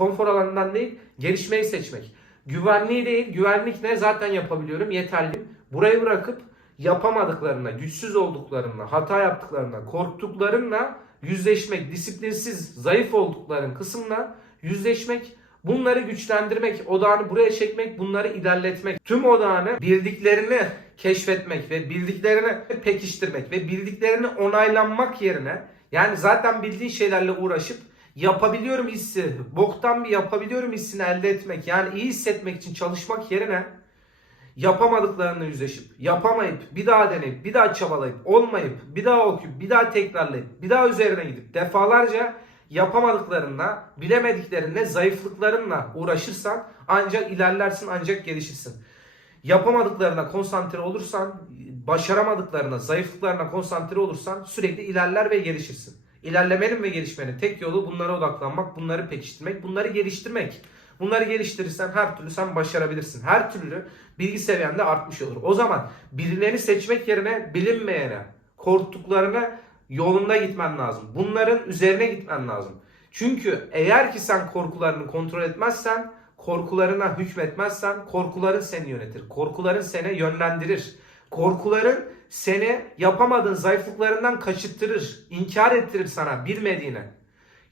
Konfor alanından değil, gelişmeyi seçmek. Güvenliği değil, güvenlik ne zaten yapabiliyorum, yeterliyim. Burayı bırakıp yapamadıklarına, güçsüz olduklarına, hata yaptıklarına, korktuklarına yüzleşmek, disiplinsiz, zayıf oldukların kısımla yüzleşmek, bunları güçlendirmek, odağını buraya çekmek, bunları ilerletmek. Tüm odağını bildiklerini keşfetmek ve bildiklerini pekiştirmek ve bildiklerini onaylanmak yerine yani zaten bildiğin şeylerle uğraşıp yapabiliyorum hissi, boktan bir yapabiliyorum hissini elde etmek yani iyi hissetmek için çalışmak yerine yapamadıklarını yüzleşip, yapamayıp, bir daha deneyip, bir daha çabalayıp, olmayıp, bir daha okuyup, bir daha tekrarlayıp, bir daha üzerine gidip defalarca yapamadıklarınla, bilemediklerinde zayıflıklarınla uğraşırsan ancak ilerlersin, ancak gelişirsin. Yapamadıklarına konsantre olursan, başaramadıklarına, zayıflıklarına konsantre olursan sürekli ilerler ve gelişirsin. İlerlemenin ve gelişmenin tek yolu bunlara odaklanmak, bunları pekiştirmek, bunları geliştirmek. Bunları geliştirirsen her türlü sen başarabilirsin. Her türlü bilgi seviyen de artmış olur. O zaman birilerini seçmek yerine bilinmeyene, korktuklarına yolunda gitmen lazım. Bunların üzerine gitmen lazım. Çünkü eğer ki sen korkularını kontrol etmezsen, korkularına hükmetmezsen korkuların seni yönetir. Korkuların seni yönlendirir. Korkuların seni yapamadığın zayıflıklarından kaçıttırır. inkar ettirir sana bilmediğini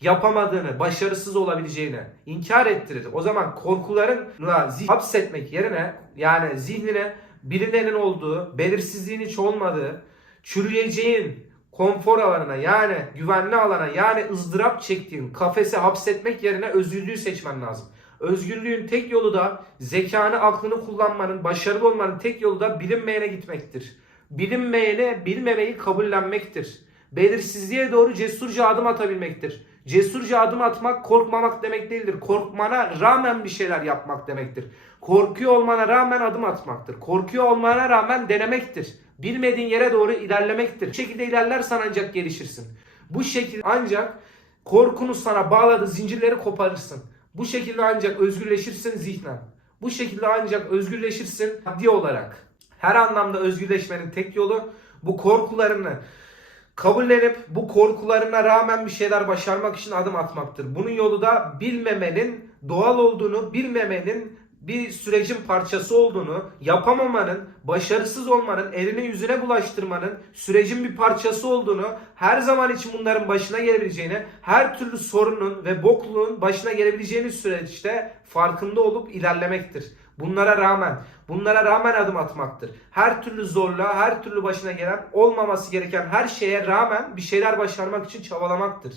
yapamadığını, başarısız olabileceğini inkar ettirir. O zaman korkularınla hapsetmek yerine yani zihnine birilerinin olduğu, belirsizliğin hiç olmadığı, çürüyeceğin konfor alanına yani güvenli alana yani ızdırap çektiğin kafese hapsetmek yerine özgürlüğü seçmen lazım. Özgürlüğün tek yolu da zekanı, aklını kullanmanın, başarılı olmanın tek yolu da bilinmeyene gitmektir. Bilinmeyene bilmemeyi kabullenmektir. Belirsizliğe doğru cesurca adım atabilmektir. Cesurca adım atmak korkmamak demek değildir. Korkmana rağmen bir şeyler yapmak demektir. Korkuyor olmana rağmen adım atmaktır. Korkuyor olmana rağmen denemektir. Bilmediğin yere doğru ilerlemektir. Bu şekilde ilerlersen ancak gelişirsin. Bu şekilde ancak korkunu sana bağladığı zincirleri koparırsın. Bu şekilde ancak özgürleşirsin zihnen. Bu şekilde ancak özgürleşirsin maddi olarak. Her anlamda özgürleşmenin tek yolu bu korkularını kabullenip bu korkularına rağmen bir şeyler başarmak için adım atmaktır. Bunun yolu da bilmemenin doğal olduğunu, bilmemenin bir sürecin parçası olduğunu, yapamamanın, başarısız olmanın, elini yüzüne bulaştırmanın sürecin bir parçası olduğunu, her zaman için bunların başına gelebileceğini, her türlü sorunun ve bokluğun başına gelebileceğini süreçte farkında olup ilerlemektir. Bunlara rağmen, bunlara rağmen adım atmaktır. Her türlü zorluğa, her türlü başına gelen, olmaması gereken her şeye rağmen bir şeyler başarmak için çabalamaktır.